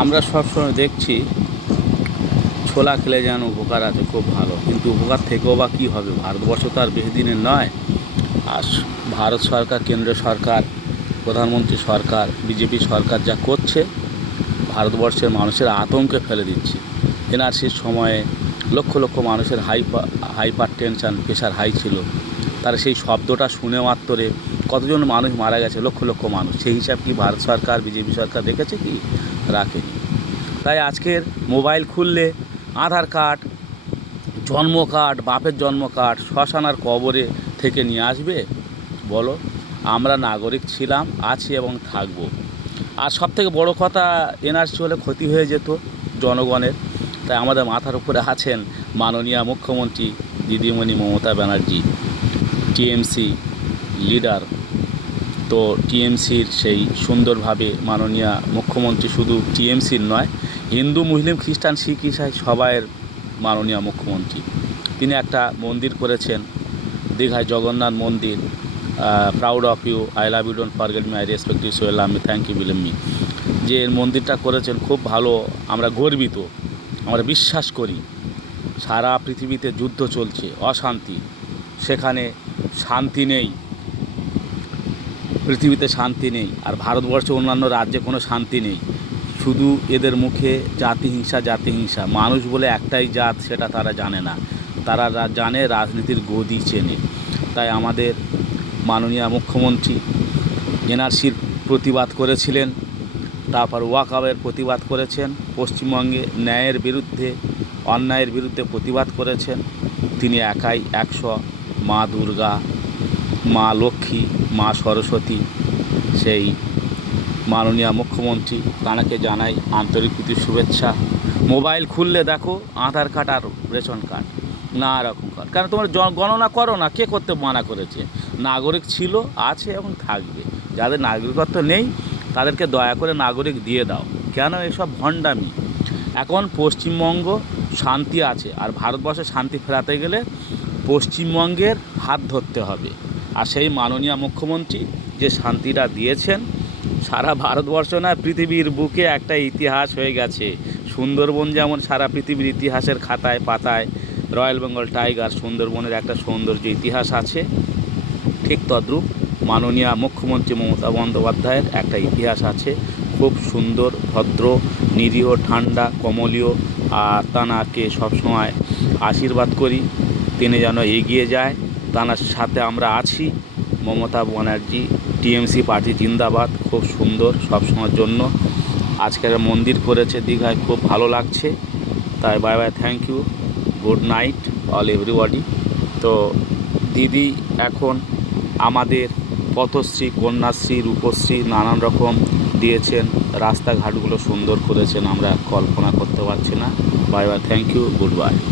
আমরা সবসময় দেখছি ছোলা খেলে যেন উপকার আছে, খুব ভালো, কিন্তু উপকার থেকেও বা কী হবে? ভারতবর্ষ তো আর বেশি দিনের নয়। আর ভারত সরকার, কেন্দ্রীয় সরকার, প্রধানমন্ত্রী সরকার, বিজেপি সরকার যা করছে, ভারতবর্ষের মানুষের আতঙ্কে ফেলে দিচ্ছে। এনআরসির সময়ে লক্ষ লক্ষ মানুষের হাইপার টেনশান, প্রেশার হাই ছিল। তারা সেই শব্দটা শুনে মাত্রে কতজন মানুষ মারা গেছে, লক্ষ লক্ষ মানুষ। সেই হিসাব কি ভারত সরকার, বিজেপি সরকার রেখেছে কি? রাখেনি। তাই আজকের মোবাইল খুললে আধার কার্ড, জন্ম কার্ড, বাপের জন্ম কার্ড শ্মশানার কবরে থেকে নিয়ে আসবে? বলো। আমরা নাগরিক ছিলাম, আছি এবং থাকব। আর সবথেকে বড় কথা, এনআরসি হলে ক্ষতি হয়ে যেত জনগণের। তাই আমাদের মাথার উপরে আছেন মাননীয় মুখ্যমন্ত্রী দিদিমণি মমতা ব্যানার্জি, টিএমসি লিডার। তো টিএমসির সেই সুন্দরভাবে মাননীয় মুখ্যমন্ত্রী শুধু টিএমসির নয়, হিন্দু, মুসলিম, খ্রিস্টান, শিখ, ইসাই সবাইয়ের মাননীয় মুখ্যমন্ত্রী। তিনি একটা মন্দির করেছেন দীঘায়, জগন্নাথ মন্দির। Proud of you, I love you, don't forget me, I respect you, so love me, thank you, believe me. যে মন্দিরটা করেছেন খুব ভালো, আমরা গর্বিত। আমরা বিশ্বাস করি সারা পৃথিবীতে যুদ্ধ চলছে, অশান্তি, সেখানে শান্তি নেই, পৃথিবীতে শান্তি নেই। আর ভারতবর্ষে অন্যান্য রাজ্যে কোনো শান্তি নেই। শুধু এদের মুখে জাতিহিংসা, জাতিহিংসা। মানুষ বলে একটাই জাত, সেটা তারা জানে না। তারা জানে রাজনীতির গদি চেনে। তাই আমাদের মাননীয় মুখ্যমন্ত্রী এনআরসির প্রতিবাদ করেছিলেন, তারপর ওয়াকআউটের প্রতিবাদ করেছেন, পশ্চিমবঙ্গে ন্যায়ের বিরুদ্ধে, অন্যায়ের বিরুদ্ধে প্রতিবাদ করেছেন। তিনি একাই 100, মা দুর্গা, মা লক্ষ্মী, মা সরস্বতী, সেই মাননীয় মুখ্যমন্ত্রী, তাঁকে জানাই আন্তরিক প্রীতি শুভেচ্ছা। মোবাইল খুললে দেখো আধার কার্ড আর রেশন কার্ড, না রকম কার্ড। কারণ তোমরা গণনা করো না, কে করতে মানা করেছে? নাগরিক ছিল, আছে এবং থাকবে। যাদের নাগরিকত্ব নেই তাদেরকে দয়া করে নাগরিক দিয়ে দাও। কেন এসব ভণ্ডামি? এখন পশ্চিমবঙ্গ শান্তি আছে, আর ভারতবর্ষে শান্তি ফেরাতে গেলে পশ্চিমবঙ্গের হাত ধরতে হবে। আর সেই মাননীয় মুখ্যমন্ত্রী যে শান্তিটা দিয়েছেন, সারা ভারতবর্ষ না, পৃথিবীর বুকে একটা ইতিহাস হয়ে গেছে। সুন্দরবন যেমন সারা পৃথিবীর ইতিহাসের খাতায় পাতায়, রয়্যাল বেঙ্গল টাইগার, সুন্দরবনের একটা সৌন্দর্য ইতিহাস আছে, ঠিক তদ্রূপ মাননীয় মুখ্যমন্ত্রী মমতা বন্দ্যোপাধ্যায়ের একটা ইতিহাস আছে। খুব সুন্দর, ভদ্র, নিরীহ, ঠান্ডা, কমলীয়। আর তাঁকে সবসময় আশীর্বাদ করি তিনি যেন এগিয়ে যায়। তাঁর সাথে আমরা আছি। মমতা ব্যানার্জি, টিএমসি পার্টি জিন্দাবাদ। খুব সুন্দর সবসময়ের জন্য। আজকের মন্দির করেছে দীঘায়, খুব ভালো লাগছে। তাই bye bye, thank you, good night all everybody. তো দিদি এখন আমাদের পথশ্রী, কন্যাশ্রী, রূপশ্রী নানান রকম দিয়েছেন। রাস্তাঘাটগুলো সুন্দর করেছেন, আমরা কল্পনা করতে পারছি না। Bye bye, thank you, good bye.